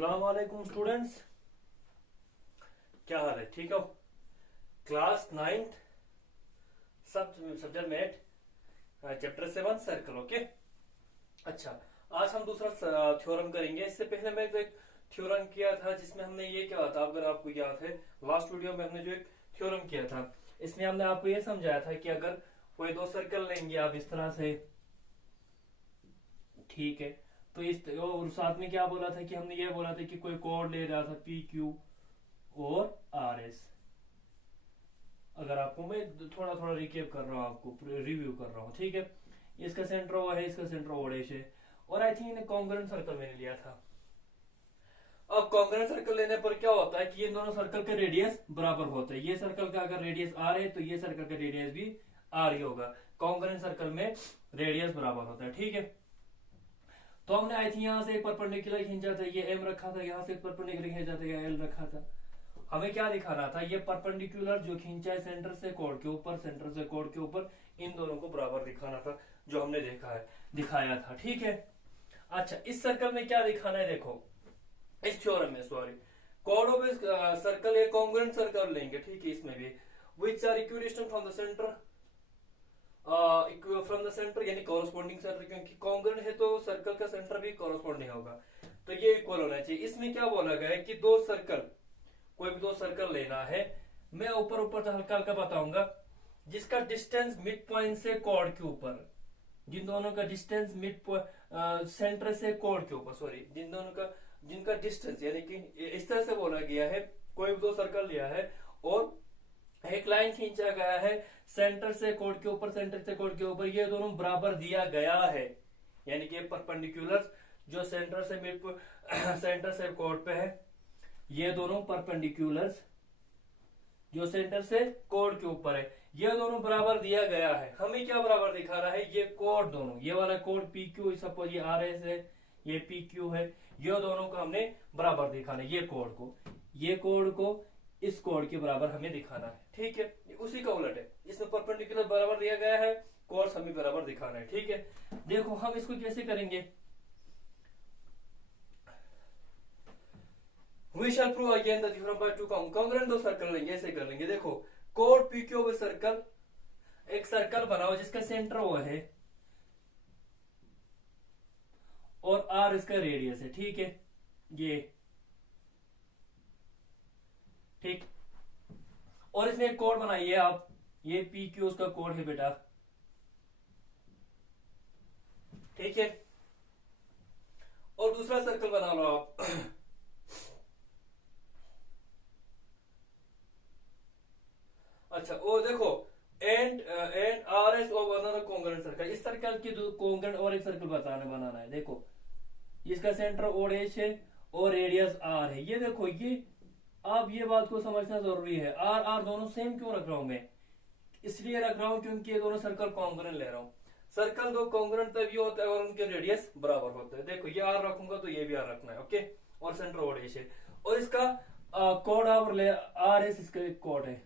अस्सलाम वालेकुम स्टूडेंट्स, क्या हाल है? ठीक हो? Class 9th subject math chapter 7 circle. Okay. अच्छा, आज हम दूसरा थ्योरम करेंगे। इससे पहले मैं एक थ्योरम किया था जिसमें हमने ये क्या था, अगर आपको याद है लास्ट वीडियो में हमने जो एक थ्योरम किया था इसमें हमने आपको ये समझाया था कि अगर कोई दो सर्कल लेंगे आप इस तरह से, ठीक है, तो इस और साथ में क्या बोला था कि हमने ये बोला था कि कोई कोड ले रहा था पी क्यू और आर एस। अगर आपको मैं थोड़ा थोड़ा रिकेप कर रहा हूँ, आपको रिव्यू कर रहा हूँ, ठीक है। इसका सेंटर ओ है, इसका सेंटर ओ डैश है, और आई थिंक कॉन्ग्रुएंट सर्कल मैंने लिया था। अब कॉन्ग्रुएंट सर्कल लेने पर क्या होता है कि ये दोनों सर्कल के रेडियस बराबर होते हैं। ये सर्कल का अगर रेडियस आर है तो ये सर्कल का रेडियस भी आर ही होगा। कॉन्ग्रुएंट सर्कल में रेडियस बराबर होता है, ठीक है। तो हमने आई थिंक यहाँ से परपेंडिकुलर खींचा था, ये एम रखा था, यहाँ से परपेंडिकुलर खींचा था, ये एल रखा था। हमें क्या दिखाना था, ये परपेंडिकुलर जो खींचा है सेंटर से कोड के ऊपर, सेंटर से कोड के ऊपर, इन दोनों को बराबर दिखाना था, जो हमने दिखाया था, ठीक है। अच्छा, इस सर्कल में क्या दिखाना है, देखो इस थ्योरम में, सॉरी, कोड ऑफ सर्कल एक कॉन्ग्रुएंट सर्कल लेंगे, ठीक है। इसमें भी which are equidistant from the center, from the center यानी कॉरस्पॉन्डिंग सेंटर, क्योंकि कॉन्ग्रुएंट है तो सर्कल का सेंटर भी कॉरस्पॉन्डिंग होगा, तो ये इक्वल होना चाहिए। इसमें क्या बोला गया है कि दो सर्कल, कोई भी दो सर्कल लेना है, मैं ऊपर ऊपर तो हल्का हल्का बताऊंगा, जिसका डिस्टेंस मिड पॉइंट से कोड के ऊपर, जिन दोनों का डिस्टेंस मिड सेंटर से कोड के ऊपर, सॉरी, जिन दोनों का जिनका डिस्टेंस, यानी कि इस तरह से बोला गया है, कोई भी दो सर्कल लिया है और एक लाइन खींचा गया है सेंटर से कोड के ऊपर, सेंटर से कोड के ऊपर, ये दोनों बराबर दिया गया है, यानी कि परपेंडिकुलर जो सेंटर से मिड सेंटर से कोड पे है, ये दोनों परपेंडिकुलर्स जो सेंटर से कोड के ऊपर है, ये दोनों बराबर दिया गया है। हमें क्या बराबर दिखाना है, ये कोड दोनों, ये वाला कोड पी क्यू, सपोज ये आर एस है, ये पी क्यू है, ये दोनों को हमने बराबर दिखाना है। ये कोड को इस कोड के बराबर हमें दिखाना है, ठीक है। उसी का उलट है, इसमें परपेंडिकुलर बराबर दिया गया है, कोड हमें बराबर दिखाना है, ठीक है। देखो हम इसको कैसे करेंगे, We shall prove again the theorem by two congruent दो सर्कल लेंगे, ऐसे कर लेंगे। देखो, code P Q of circle, एक सर्कल बनाओ जिसका सेंटर वो है और आर इसका रेडियस है, ठीक है, ये ठीक। और इसमें एक कोड बनाइए आप, ये पी क्यू उसका कोड है बेटा, ठीक है। और दूसरा सर्कल बना लो आप अच्छा, और देखो and R S of another congruent circle, इस सर्कल की कॉन्ग्रुएंट और एक सर्कल बनाना है। देखो इसका सेंटर ओ डैश है और रेडियस आर है, ये देखो, ये आप ये बात को समझना जरूरी है। आर आर दोनों सेम क्यों रख रहा हूं मैं, इसलिए रख रहा हूं क्योंकि ये दोनों सर्कल कॉन्ग्रुएंट ले रहा हूं। सर्कल दो कॉन्ग्रुएंट तभी होता है और उनके रेडियस बराबर होते हैं। देखो ये आर रखूंगा तो ये भी आर रखना है, ओके, और सेंटर ओ डैश है, और इसका कोड आर एस, इसका एक कोड है,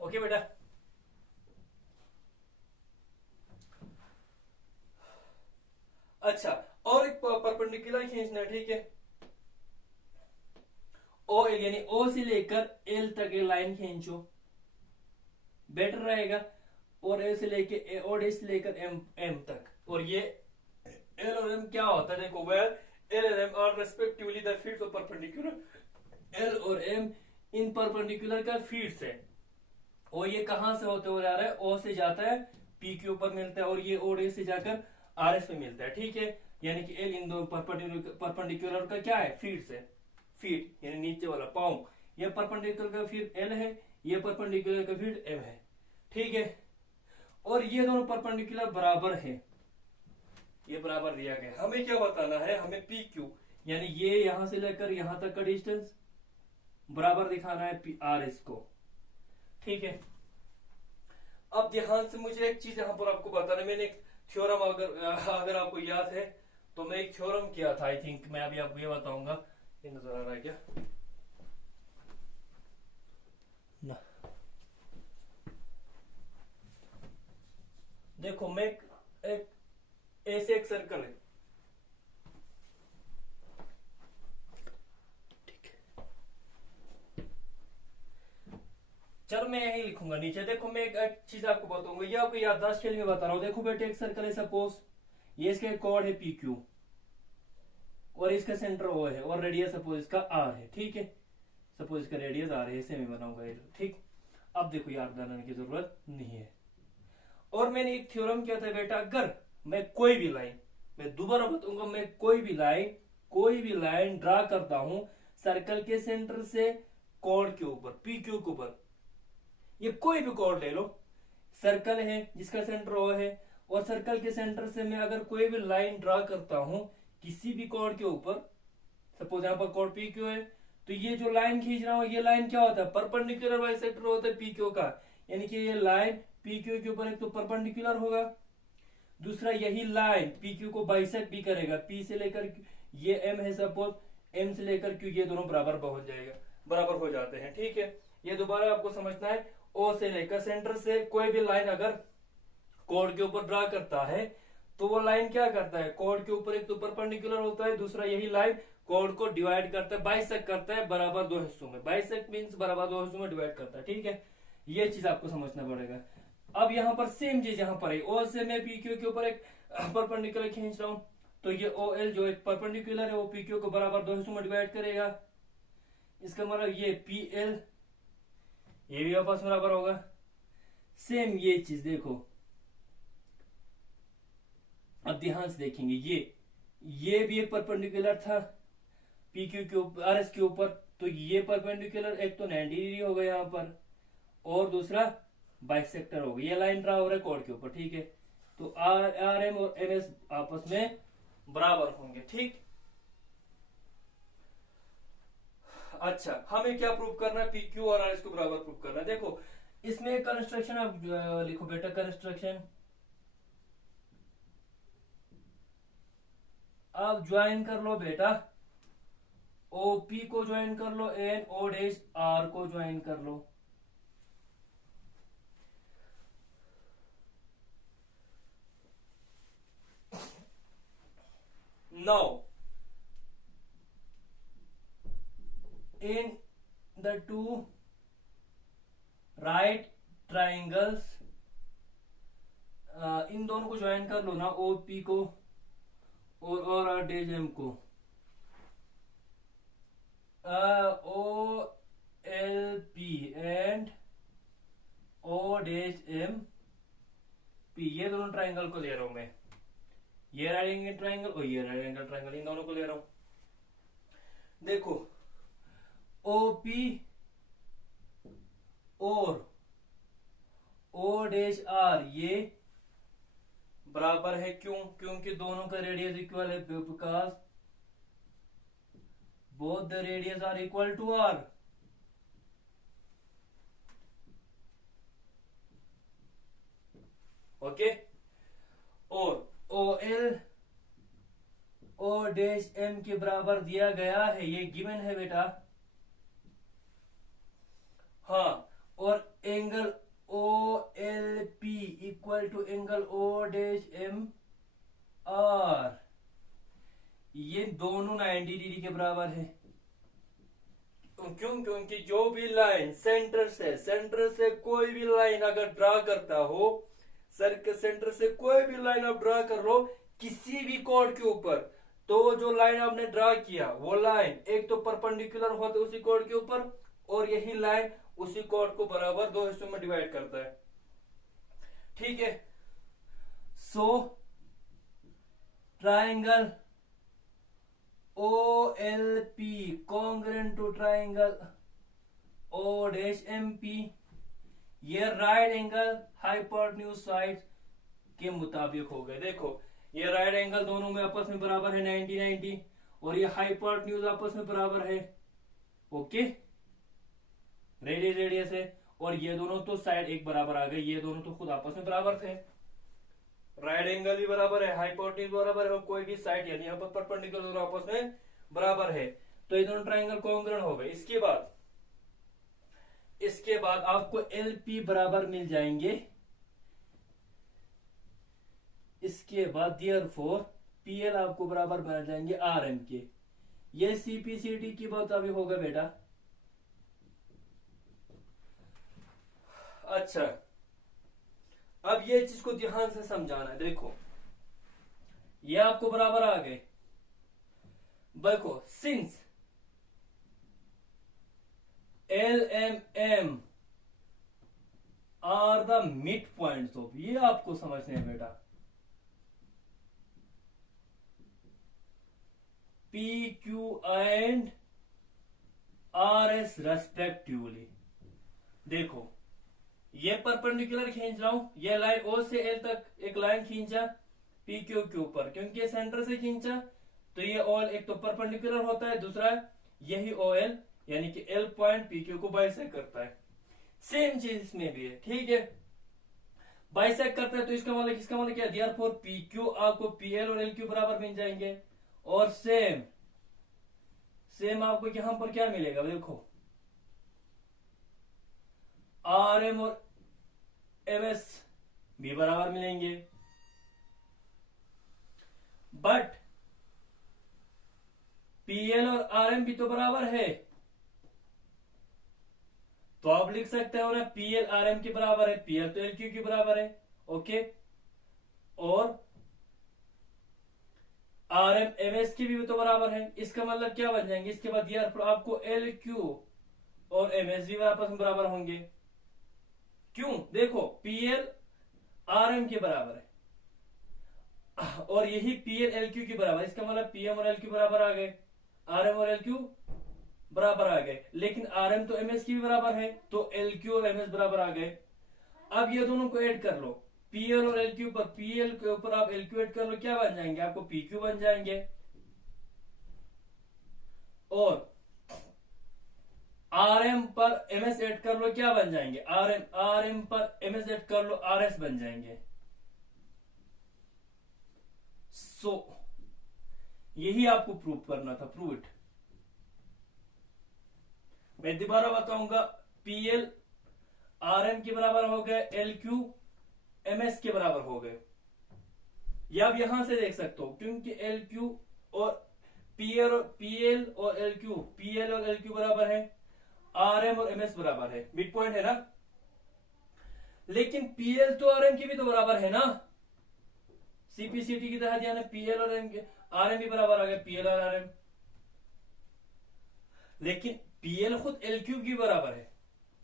ओके बेटा। अच्छा, और एक परपेंडिकुलर खींचना है, ठीक है। ओ यानी ओ से लेकर एल तक एक लाइन खींचो, बेटर रहेगा। और ए से लेकर ओ डैश से लेकर एम एम तक, और ये एल और एम क्या होता है, देखो, where L and M are respectively the fields of perpendicular, L और एम इन परपेंडिकुलर का फील्ड्स है, और ये कहां से होते हुए आ रहा है, ओ से जाता है पी क्यू पर मिलता है, और ये ओ डैश से जाकर आर एस पे मिलता है, ठीक है। यानी कि एल इन दो परपेंडिकुलर का क्या है, फीट है, फीट यानी नीचे वाला पाउंड, ये परपेंडिकुलर का फीट एल है, ये परपेंडिकुलर का फीट एम है, ठीक है। और ये दोनों परपेंडिकुलर बराबर है, ये बराबर दिया गया। हमें क्या बताना है, हमें पी क्यू यानी ये यहां से लेकर यहां तक का डिस्टेंस बराबर दिखाना है पी आर एस को, ठीक है। अब ध्यान से मुझे एक चीज यहां पर आपको बताना, मैंने एक थ्योरम, अगर आपको याद है तो मैं एक थ्योरम किया था, आई थिंक, मैं अभी आपको ये बताऊंगा, ये नजर आ रहा है क्या ना, देखो मैं एक ऐसे एक सर्कल है, चल मैं यही लिखूंगा नीचे। देखो मैं एक चीज आपको बताऊंगा, ये आपको याददाश्त के लिए बता रहा हूँ। देखो बेटे एक सर्कल है, सपोज ये इसका कोड है पी क्यू और इसका सेंटर ओ है और रेडियस सपोज इसका आर है, ठीक है। सपोज इसका रेडियस आर है, ऐसे मैं बनाऊंगा ये, ठीक। अब देखो याद बनाने की जरूरत नहीं है। और मैंने एक थ्योरम किया था बेटा, अगर मैं कोई भी लाइन, मैं दोबारा बताऊंगा, मैं कोई भी लाइन ड्रा करता हूं सर्कल के सेंटर से कोड के ऊपर, पी क्यू के ऊपर, ये कोई भी कोड ले लो, सर्कल है जिसका सेंटर ओ है, और सर्कल के सेंटर से मैं अगर कोई भी लाइन ड्रा करता हूं किसी भी कोड के ऊपर, सपोज यहाँ पर कोड पी क्यू है, तो ये जो लाइन खींच रहा हूं ये लाइन क्या होता है, परपेंडिकुलर बाइसेक्टर होता है पी क्यू का, यानी कि ये लाइन पी क्यू के ऊपर एक तो परपेंडिकुलर होगा, दूसरा यही लाइन पी क्यू को बाइसेक्ट भी करेगा, पी से लेकर ये एम है सपोज, एम से लेकर क्यू, ये दोनों बराबर पहुंच जाएगा, बराबर हो जाते हैं, ठीक है। ये दोबारा आपको समझना है, ओ से लेकर सेंटर से कोई भी लाइन अगर कोड के ऊपर ड्रा करता है तो वो लाइन क्या करता है, कोड के ऊपर एक तो परपेंडिकुलर होता है, दूसरा यही लाइन कोड को डिवाइड करता है, बाइसेक्ट करता है बराबर दो हिस्सों में, बाइसेक्ट मींस बराबर दो हिस्सों में डिवाइड करता है, ठीक है। ये चीज आपको समझना पड़ेगा। अब यहाँ पर सेम चीज यहाँ पर है, ओ से मैं पी क्यू के ऊपर एक परपेंडिकुलर खींच रहा हूं, तो ये ओ एल जो एक परपेंडिकुलर है वो पी क्यू को बराबर दो हिस्सों में डिवाइड करेगा, इसका मतलब ये पी एल ये भी आपस में बराबर होगा। सेम ये चीज देखो, अब ध्यान से देखेंगे, ये भी एक परपेंडिकुलर था पी क्यू के ऊपर, आर एस के ऊपर, तो ये परपेंडिकुलर एक तो 90 डिग्री हो गया यहाँ पर, और दूसरा बाइसेक्टर हो गया, ये लाइन ड्रा हो रहा है कोड के ऊपर, ठीक है। तो आर एम और एम एस आपस में बराबर होंगे, ठीक। अच्छा हमें क्या प्रूव करना है, पी क्यू और आर एस को बराबर प्रूव करना है। देखो इसमें कंस्ट्रक्शन आप लिखो बेटा, कंस्ट्रक्शन आप ज्वाइन कर लो बेटा, ओपी को ज्वाइन कर लो एन ओ डैश आर को ज्वाइन कर लो, now in the two right triangles, इन दोनों को ज्वाइन कर लो ना, ओ पी को और आर डैश एम को, O L P and O dash M P, ये दोनोthe ट्राइंगल को ले रहा हूं मैं, ये राइट एंगल ट्राइंगल और ये राइट एंगल ट्राइंगल, इन दोनों को ले रहा हूं। देखो ओपी और ओ डैश आर ये बराबर है, क्यों, क्योंकि दोनों का रेडियस इक्वल है, because both the radius are equal to R, okay. और O L O dash M के बराबर दिया गया है, ये गिवन है बेटा, हाँ। और angle O L P equal to angle O dash M R, ये दोनों 90 डिग्री के बराबर है, क्यों, क्योंकि जो भी लाइन सेंटर से कोई भी लाइन अगर ड्रा करता हो, सेंटर से कोई भी लाइन आप ड्रा कर लो किसी भी कोड के ऊपर, तो जो लाइन आपने ड्रा किया वो लाइन एक तो परपेंडिकुलर होता है उसी कोड के ऊपर, और यही लाइन उसी कोड को बराबर दो हिस्सों में डिवाइड करता है, ठीक है। So triangle O L P congruent to triangle O dash M P, ये राइट एंगल हाइपोटेन्यूज साइड के मुताबिक हो गए। देखो ये राइट एंगल दोनों में आपस में बराबर है 90-90, और ये हाइपोटेन्यूज आपस में बराबर है, ओके, रेडियस है, और ये दोनों तो साइड एक बराबर आ गए, ये दोनों तो खुद आपस में बराबर थे, राइट एंगल भी बराबर है, हाइपोटेन्यूज बराबर है, और कोई भी साइड यानी यहाँ पर परपेंडिकुलर दोनों आपस में बराबर है, तो ये दोनों ट्राइंगल कॉन्ग्रुएंट हो गए। इसके बाद आपको एल पी बराबर मिल जाएंगे इसके बाद देयरफॉर पीएल आपको बराबर बन जाएंगे आरएम के। ये सीपीसीटी की बात अभी होगा बेटा। अच्छा, अब ये चीज को ध्यान से समझाना है। देखो ये आपको बराबर आ गए। देखो since L M M R the mid points of, ये आपको समझने है बेटा, P Q and R S respectively. देखो ये परपेंडिकुलर खींच रहा हूं, ये लाइन ओ से एल तक एक लाइन खींचा पी क्यू के ऊपर, क्योंकि ये सेंटर से खींचा तो ये ऑल एक तो परपेंडिकुलर होता है, दूसरा यही ओ एल यानी कि एल पॉइंट पी क्यू को बाइसेक्ट करता है। सेम चीज इसमें भी है, ठीक है। बाइसेक्ट करता है तो इसका मतलब क्या, देयरफॉर पी क्यू आपको पी एल और एल क्यू बराबर मिल जाएंगे। और सेम आपको यहां पर क्या मिलेगा, देखो आर एम और एम एस भी बराबर मिलेंगे। बट पीएल और आरएम भी तो बराबर है, तो आप लिख सकते हो ना पीएल आरएम के बराबर है, पीएल तो एल क्यू के बराबर है। ओके, और आरएम एमएस की भी तो बराबर है। इसका मतलब क्या बन जाएंगे, इसके बाद यार आपको एल क्यू और एमएस भी आपस में बराबर होंगे। क्यों, देखो पीएल आरएम के बराबर है और यही पीएल एल क्यू के बराबर, इसका मतलब पीएम और एल क्यू बराबर आ गए, आरएम और एल क्यू बराबर आ गए। लेकिन आरएम तो एमएस की भी बराबर है, तो एल क्यू और एमएस बराबर आ गए। अब ये दोनों को ऐड कर लो, पीएल और एल क्यू पर, पीएल के ऊपर आप एल क्यू ऐड कर लो, क्या बन जाएंगे, आपको पीक्यू बन जाएंगे। और आरएम पर एमएस ऐड कर लो, क्या बन जाएंगे, आरएम पर एमएस ऐड कर लो, आरएस बन जाएंगे। सो यही आपको प्रूव करना था, प्रूव इट। मैं दोबारा बताऊंगा, पीएल आरएम के बराबर हो गए, एल क्यू एमएस के बराबर हो गए। या आप यहां से देख सकते हो, क्योंकि एल क्यू और पीएल और एल क्यू बराबर है, आरएम और एमएस बराबर है, मिड पॉइंट है ना। लेकिन पीएल तो आरएम की भी तो बराबर है ना, सीपीसीटी की तरह दिया ना, पीएल और आरएम भी बराबर आ गए, पीएल और आरएम। लेकिन पीएल खुद एलक्यू की बराबर है,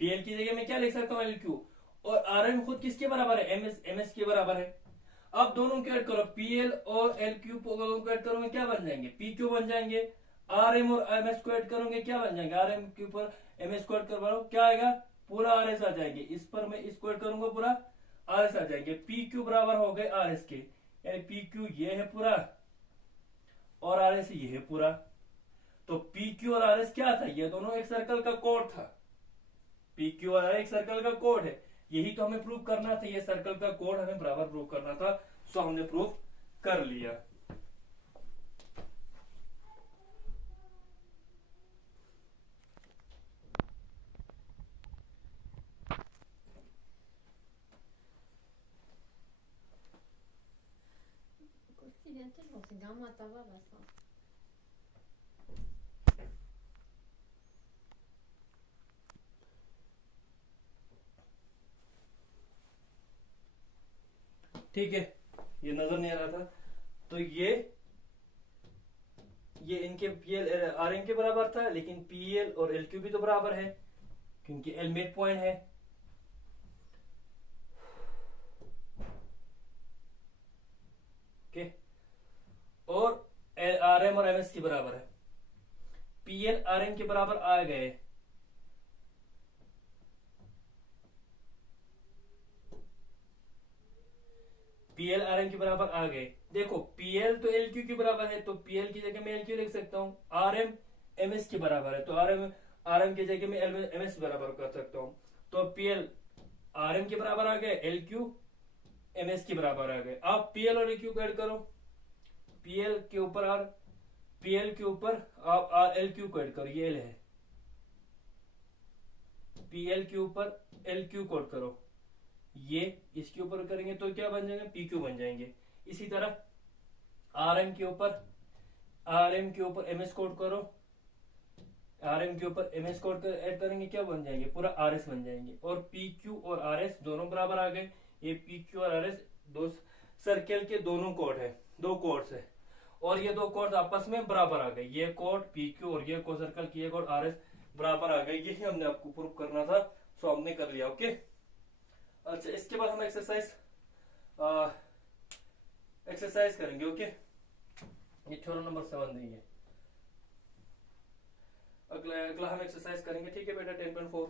पीएल की जगह मैं क्या लिख सकता हूं, एलक्यू, और आरएम खुद किसके बराबर है, एमएस के बराबर है। अब दोनों को ऐड करो, पीएल और एलक्यू दोनों को ऐड करोगे क्या बन जाएंगे, पीक्यू बन जाएंगे। आरएम और एमएस को ऐड करोगे क्या बन जाएंगे, आरएम के ऊपर एमएस को ऐड करो क्या आएगा, पूरा आरएस आ जाएंगे। इस पर मैं इसको ऐड करूंगा, पूरा आरएस आ जाएंगे। पीक्यू बराबर हो गए आरएस के, यानी पीक्यू ये है पूरा और आरएस ये है पूरा। तो पीक्यू और आरएस क्या था, ये दोनों एक सर्कल का कोड था, पीक्यू और आरएस एक सर्कल का कोड है। यही तो हमें प्रूव करना था, ये सर्कल का कोड हमें बराबर प्रूव करना था, सो हमने प्रूव कर लिया। Così bientôt, je pense que c'est un tabac là, ça. ठीक है, ये नजर नहीं आ रहा था। तो ये इनके पीएल आरएम के बराबर था, लेकिन पीएल और एलक्यू भी तो बराबर है, क्योंकि एल मिड पॉइंट है। ओके, और आरएम और एमएस के बराबर है, पीएल आरएम के बराबर आ गए। पीएल आरएम के बराबर आ गए। देखो पीएल तो एलक्यू के बराबर है, तो पीएल की जगह मैं एलक्यू लिख सकता हूँ। आरएम एमएस के बराबर है, तो आरएम की जगह मैं एमएस बराबर कर सकता हूँ। तो पीएल आरएम के बराबर आ गए, एलक्यू एमएस के बराबर आ गए। आप पीएल और एलक्यू को ऐड करो, पीएल के ऊपर आर, पीएल के ऊपर आप आर एलक्यू को ऐड करो, ये एल है, पीएल के ऊपर एलक्यू को ऐड करो, ये इसके ऊपर करेंगे तो क्या बन जाएंगे, पीक्यू बन जाएंगे। इसी तरह RM के ऊपर MS कोड करो, RM के ऊपर MS कोड ऐड करेंगे, क्या बन जाएंगे, पूरा RS बन जाएंगे। और PQ और RS दोनों बराबर आ गए। ये PQ और RS दो सर्कल के दोनों कोड है, दो कोड्स है, और ये दो कोड आपस में बराबर आ गए। ये कोड PQ और ये कोड सर्कल की ये कोड RS बराबर आ गए। यही हमने आपको प्रूव करना था, सो हमने कर लिया। ओके, अच्छा इसके बाद हम एक्सरसाइज करेंगे। ओके, ये थ्योरम नंबर 7 नहीं है। अगला हम एक्सरसाइज करेंगे, ठीक है बेटा। 10.4